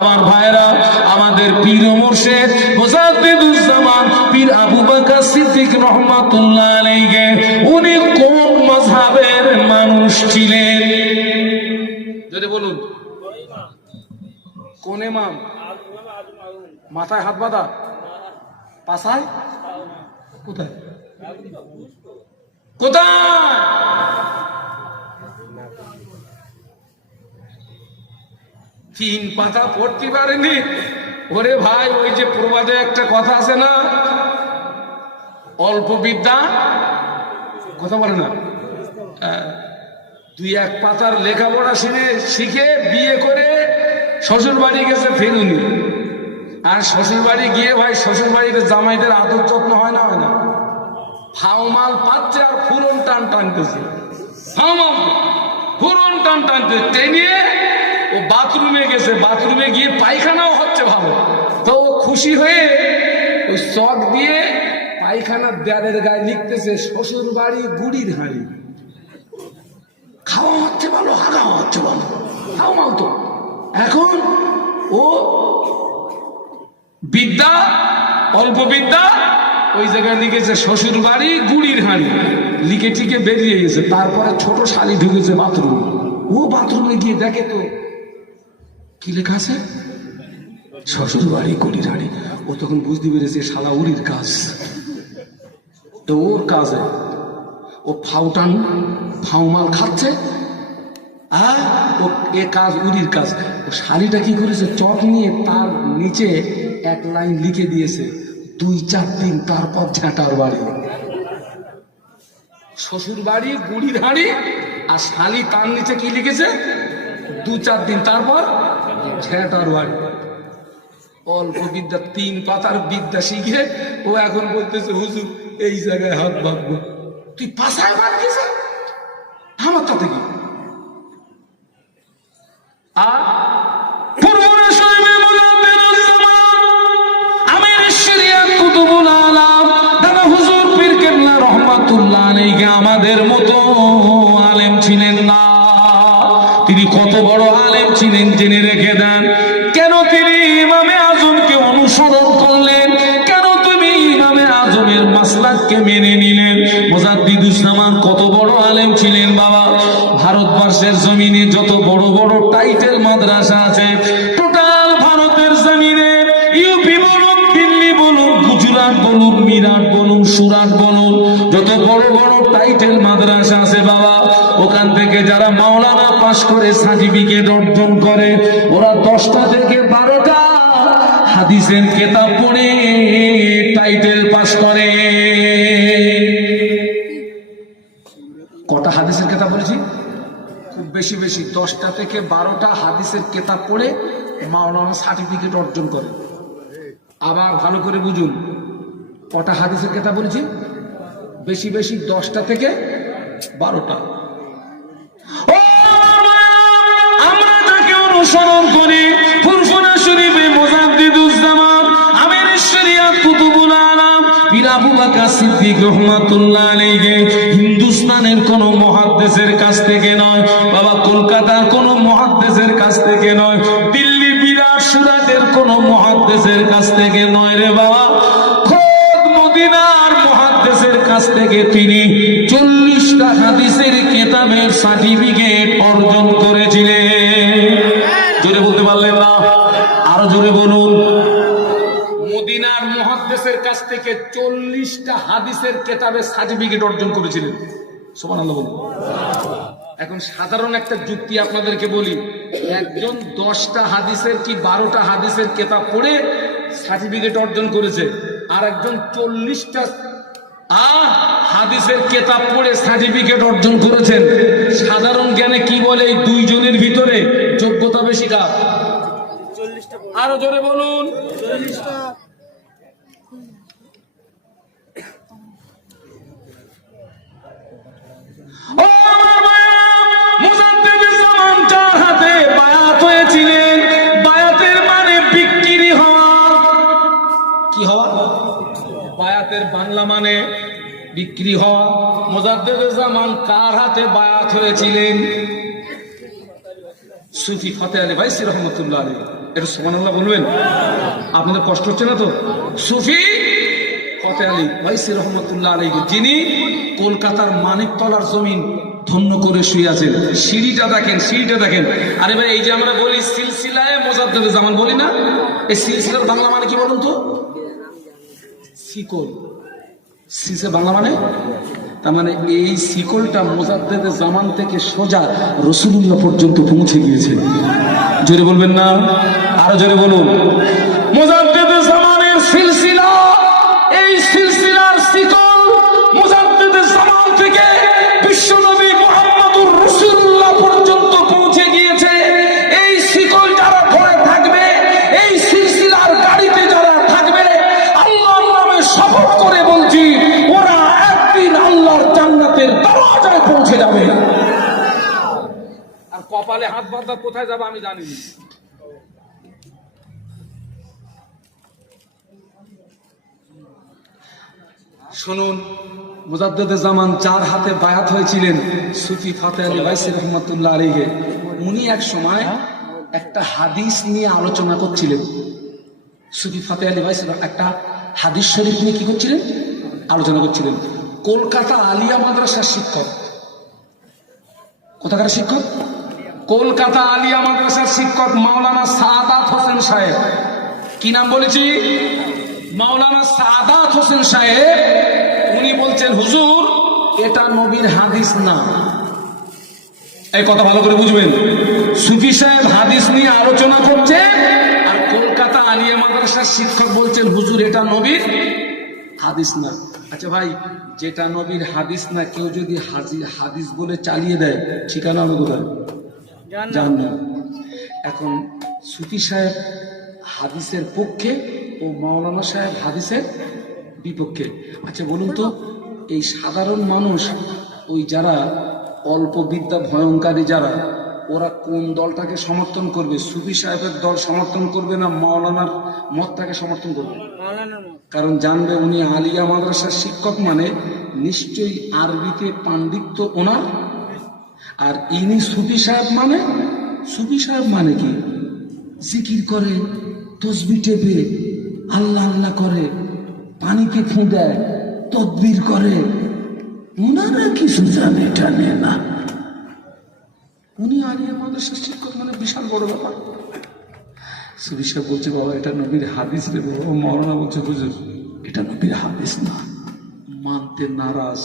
আমার ভাইরা, আমাদের পীর ও মুর্শিদ মুজাদ্দিদুজ্জামান পীর আবু বকর সিদ্দিক রাহমাতুল্লাহ আলাইহি, উনি কোন মাযহাবের মানুষ ছিলেন? যদি বলুন কোন ইমাম? মাথায় হাত বাঁধা, পাছায় কোথায় কোথায়? তিন পাতা পড়তে পারেনি। ওরে ভাই, ওই যে প্রবাদে একটা কথা আছে না, অল্প বিদ্যা কথা বলে না, দুই এক পাতার লেখাপড়া শিখে বিয়ে করে শ্বশুর বাড়ি গেছে ফেরুনি। আর শ্বশুর বাড়ি গিয়ে ভাই শ্বশুর বাড়িতে জামাইদের আদর যত্ন হয় না, হয় না? ফাউমাল পাচ্ছে আর ফুরন টান টানতেছে, ফাউমাল ফুরন টান টানতে টেনে ও বাথরুমে গেছে, বাথরুমে গিয়ে পায়খানাও হচ্ছে ভালো, তো ও খুশি হয়ে ওই চক দিয়ে পায়খানার দেয়ালের গায়ে লিখতেছে শ্বশুর বাড়ি গুড়ির হাঁড়ি। খাওয়া হচ্ছে ভালো, হাগাও হচ্ছে ভালো, ফাউমাল তো। এখন ও বিদ্যা, অল্প বিদ্যা, ওই জায়গায় লিখেছে শ্বশুর বাড়ি গুড়ির হাঁড়ি, লিখে টিকে বেরিয়ে গেছে। তারপরে ছোট শালি ঢুকেছে বাথরুম, ও বাথরুমে গিয়ে দেখে তো কি লেখা আছে, শ্বশুর বাড়ি গুড়ির হাঁড়ি। ও তখন বুঝতে পেরেছে শালা উড়ির কাজ, তো ওর কাজে ও ফাউমাল খাচ্ছে, আর ও এ কাজ উড়ির কাজ। ও শাড়িটা কি করেছে, চক নিয়ে তার নিচে এক লাইন লিখে দিয়েছে 2-4 দিন তারপর ঝাঁটার বাড়ি। শ্বশুর বাড়ি গুড়ির হাঁড়ি, আর শালি তার নিচে কি লিখেছে 2-4 দিন তারপর ঝাঁটার বাড়ি। অল্প বিদ্যা, 3 পাতার বিদ্যা শিখে ও এখন বলতেছে হুজুর এই জায়গায় হাত বাঁধবো। তুই পাশায় বাঁধ গেছে আমার তাতে কি? আমাদের মতো আলেম ছিলেন না। তিনি কত বড় আলেম ছিলেন জেনে রেখে দেন। কেন তিনি ইমামে আজমকে অনুসরণ করলেন? কেন তুমি ইমামে আজমের মাসলাককে মেনে নিলেন? মুজাদ্দিদুজ্জামান কত বড় আলেম ছিলেন বাবা। ভারতবর্ষের জমিনে যত বড় বড় টাইটেল মাদ্রাসা আছে, টোটাল ভারতের জমিনে ইউপি বলুন, দিল্লি বলুন, গুজরাট বলুন, মিরাট বলুন, সুরাট বলুন, যত বড় বড় টাইটেল মাদ্রাসা আছে বাবা, ওখান থেকে যারা মাওলানা পাশ করে সার্টিফিকেট অর্জন করে, ওরা 10টা থেকে 12টা হাদিসের কিতাব পড়ে টাইটেল পাশ করে। কটা হাদিসের কিতাব বলেছি? খুব বেশি বেশি 10টা থেকে 12টা হাদিসের কিতাব পড়ে মাওলানা সার্টিফিকেট অর্জন করে। আবার ভালো করে বুঝুন, কটা হাদিসের কিতাব বলেছি? বেশি বেশি 10টা থেকে 12টা। আমরা যাকে অনুসরণ করি, ফুরফুরা শরীফে মুজাদ্দিদুজ্জামান আমির শরিয়াত কুতুবুল আলাম পীর আবু বকর সিদ্দিক রাহমাতুল্লাহ আলাইহি হিন্দুস্তানের কোন মুহাদ্দিসের কাছ থেকে নয় বাবা, কলকাতার কোন মুহাদ্দিসের কাছ থেকে নয়, দিল্লি বিরাট সুরাটের কোন মুহাদ্দিসের কাছ থেকে নয় রে বাবা, খোদ মদিনার মুহাদ্দিসের কাছ থেকে তিনি 40টা হাদিসের কিতাবের সার্টিফিকেট অর্জন করেছিলেন। জোরে বলতে পারলেন না? আরো জোরে বলুন। মদিনার মুহাদ্দিসের কাছ থেকে 40টা হাদিসের কিতাবের সার্টিফিকেট অর্জন করেছিলেন। সুবহানাল্লাহ বলুন। এখন সাধারণ একটা যুক্তি আপনাদেরকে বলি, একজন 10টা হাদিসের কি 12টা হাদিসের কিতাব পড়ে সার্টিফিকেট অর্জন করেছে, আর একজন 40টা হাদিসের কিতাব পড়ে সার্টিফিকেট অর্জন করেছেন। সাধারণ জ্ঞানে কি বলে, এই দুইজনের ভিতরে যোগ্যতা বেশি কার? আরো জোরে বলুন। মুজাদ্দিদুজ্জামান 4 হাতে বায়াত হয়েছিলেন। বায়াতের মানে বিক্রি হওয়া। কি হওয়া? বায়াতের বাংলা মানে বিক্রি হওয়া। মুজাদ্দিদুজ্জামান কার হাতে বায়াত হয়েছিলেন? সুফি ফতেহ আলী ভাইসি রহমতুল্লাহ আলাইহি। একটু সুবহানাল্লাহ বলবেন। আপনাদের কষ্ট হচ্ছে না তো? সুফি ফতেহ আলী ওয়াইসি রহমতুল্লাহ আলাইহি, যিনি কলকাতার মানিকতলার জমিন ধন্য করে শুয়ে আছেন। সিঁড়িটা দেখেন, সিঁড়িটা দেখেন। আরে ভাই, এই যে আমরা বলি সিলসিলায়ে মুজাদ্দেদে জামান বলি না, এই সিলসিলার বাংলা মানে কি বলুন তো? শিকল। সিলসিলা বাংলা মানে, তার মানে এই শিকলটা মুজাদ্দেদে জামান থেকে সোজা রাসূলুল্লাহ পর্যন্ত পৌঁছে গিয়েছে। জোরে বলবেন না? আরো জোরে বলুন। মুজাদ্দেদে জামানের সিলসিলা, এই সিলসিলার শিকল মুজাদ্দেদে জামান থেকে বিশ্বনবী মুহাম্মদুর রাসূলুল্লাহ পর্যন্ত পৌঁছে গিয়েছে। এই শিকল যারা ধরে থাকবে, এই সিলসিলার গাড়িতে যারা থাকবে, আল্লাহর নামে শপথ করে বলছি, ওরা একদিন আল্লাহর জান্নাতের দরজায় পৌঁছে যাবে। আর কপালে হাত বাঁধা কোথায় যাবে আমি জানি না। শুনুন, মুজাদ্দেদে জামান যার হাতে বায়াত হয়েছিলেন সুফি ফতেহ আলী ওয়াইসি রহমতুল্লাহ আলাইহি, উনি এক সময় একটা হাদিস নিয়ে আলোচনা করছিলেন। সুফি ফতেহ আলী ওয়াইসি একটা হাদিস শরীফ নিয়ে কি করছিলেন? আলোচনা করছিলেন। কলকাতা আলিয়া মাদ্রাসার শিক্ষক। কোথাকার শিক্ষক? কলকাতা আলিয়া মাদ্রাসার শিক্ষক মাওলানা সাআদাত হোসেন সাহেব। কি নাম বলেছি? মাওলানা সাআদাত হোসেন সাহেব। উনি বলছেন, হুজুর এটা নবীর হাদিস না। এই কথা ভালো করে বুঝবেন। সুফি সাহেব হাদিস নিয়ে আলোচনা করছে, আর কলকাতা আলিয়া মাদ্রাসার শিক্ষক বলছেন, হুজুর এটা নবীর হাদিস না। আচ্ছা ভাই, যেটা নবীর হাদিস না কেউ যদি হাদিস বলে চালিয়ে দেয়, ঠিকানা হবে কোথায়? জাহান্নাম। এখন সুফি সাহেব হাদিসের পক্ষে ও মাওলানা সাহেব হাদিসের বিপক্ষে। আচ্ছা বলুন তো, এই সাধারণ মানুষ, ওই যারা অল্প বিদ্যা ভয়ঙ্করী যারা, ওরা কোন দলটাকে সমর্থন করবে? সুফি সাহেবের দল সমর্থন করবে না মাওলানার মতটাকে সমর্থন করবে? কারণ জানবে উনি আলিয়া মাদ্রাসার শিক্ষক, মানে নিশ্চয়ই আরবিতে পাণ্ডিত্য ওনার। আর ইনি সুফি সাহেব মানে, সুফি সাহেব মানে কি? জিকির করে, তসবিহ টেপে, আল্লাহ আল্লাহ করে, পানিকে ফু দেয়, তদবির করে। ওনারা কিছু জানে টানে না। উনি আলিয়া মাদ্রাসার শিক্ষক মানে বিশাল বড় ব্যাপার। সুফি সাহেব বলছে, বাবা এটা নবীর হাদিস রে বাবা। মাওলানা বলছে, হুজুর এটা নবীর হাদিস না, মানতে নারাজ।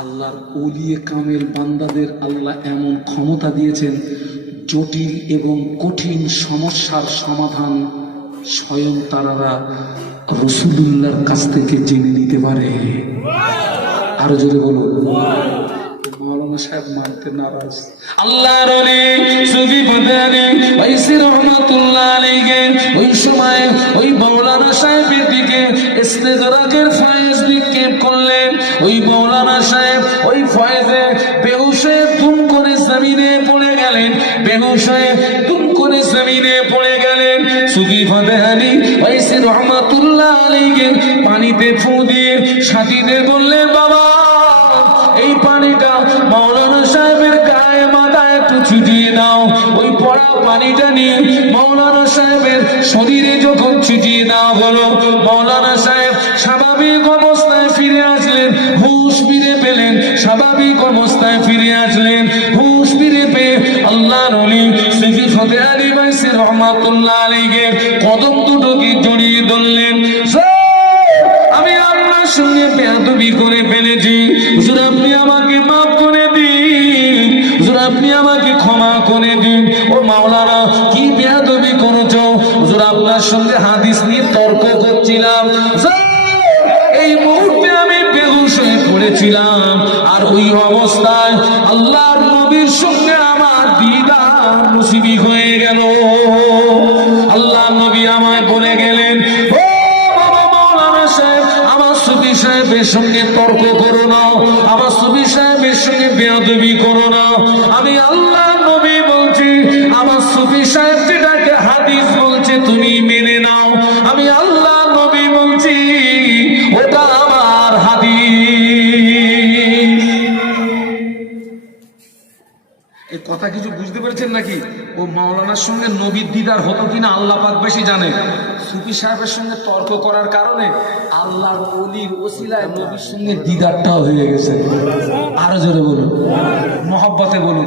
আল্লাহর ওলিয়ে কামেল বান্দাদের আল্লাহ এমন ক্ষমতা দিয়েছেন, জটিল এবং কঠিন সমস্যার সমাধান স্বয়ং তারারা রাসূলুল্লাহর কাছ থেকে জেনে নিতে পারে। আরো জোরে বলুন। মাওলানা সাহেব মানতে নারাজ। আল্লাহর ওলি সুফি ফতেহ আলী ওয়াইসি রহমাতুল্লাহ আলাইহি ওই সময় ওই মাওলানা সাহেবের দিকে ইস্তেগরাকের ফয়েজ নিক্ষেপ করলেন। ওই মাওলানা সাহেব ওই ফয়েজে বেহুশ হয়ে দুম করে জমিনে পড়ে গেলেন, বেহুশ হয়ে দুম করে জমিনে পড়ে গেলেন। সুফি ফতেহ আলী ওয়াইসি রহমাতুল্লাহ আলাইহি পানিতে ফু দিয়ে সাথীদের বললেন, বাবা এই পানিটা মাওলানা সাহেবের গায়ে মাথায় একটু ছিটিয়ে দাও। ওই পড়া পানিটা নিয়ে মাওলানা সাহেবের শরীরে যখন ছিটিয়ে দেওয়া হলো, মাওলানা সাহেব স্বাভাবিক অবস্থায় ফিরে আসলেন, হুঁশ ফিরে পেলেন, স্বাভাবিক অবস্থায় ফিরে আসলেন, হুঁশ ফিরে পেয়ে আল্লাহর ওলি সুফি ফতেহ আলী ওয়াইসি রহমাতুল্লাহ আলাইহি কদম দুটোকে জড়িয়ে ধরলেন। আমি আপনার সঙ্গে বেয়াদবি করে ফেলেছি, হুজুর আপনি আমাকে মাফ করে দিন, হুজুর আপনি আমাকে ক্ষমা করে দিন। ও মাওলানা কি বেয়াদবি করেছো? হুজুর আপনার সঙ্গে হাদিস নিয়ে তর্ক করছিলাম, এই মুহূর্তে আমি বেহুশ হয়ে পড়েছিলাম, আর ওই অবস্থায় আল্লাহর নবীর সঙ্গে আমার দিদার নসিবি হয়ে গেল। আল্লাহ নবী আমায় বলে গেলেন, সাহেবের সঙ্গে তর্ক করো না, আমার সুফি সাহেবের সঙ্গে বেয়াদবি করো না। আমি আল্লাহ নবী বলছি, আমার সুফি সাহেব যেটাকে হাদিস বলছে তুমি মেনে নাও। আমি আল্লাহ নবী বলছি ওটা আমার হাদিস। এই কথা কিছু বুঝতে পেরেছেন নাকি? ও মাওলানার সঙ্গে নবীর দিদার হতো কিনা আল্লাহ পাক বেশি জানে। সুফি সাহেবের সঙ্গে তর্ক করার কারণে আল্লাহর ওলির ওসিলায় নবীর সঙ্গে দিদারটাও হয়ে গেছে। আরো জোরে বলুন, মহব্বতে বলুন।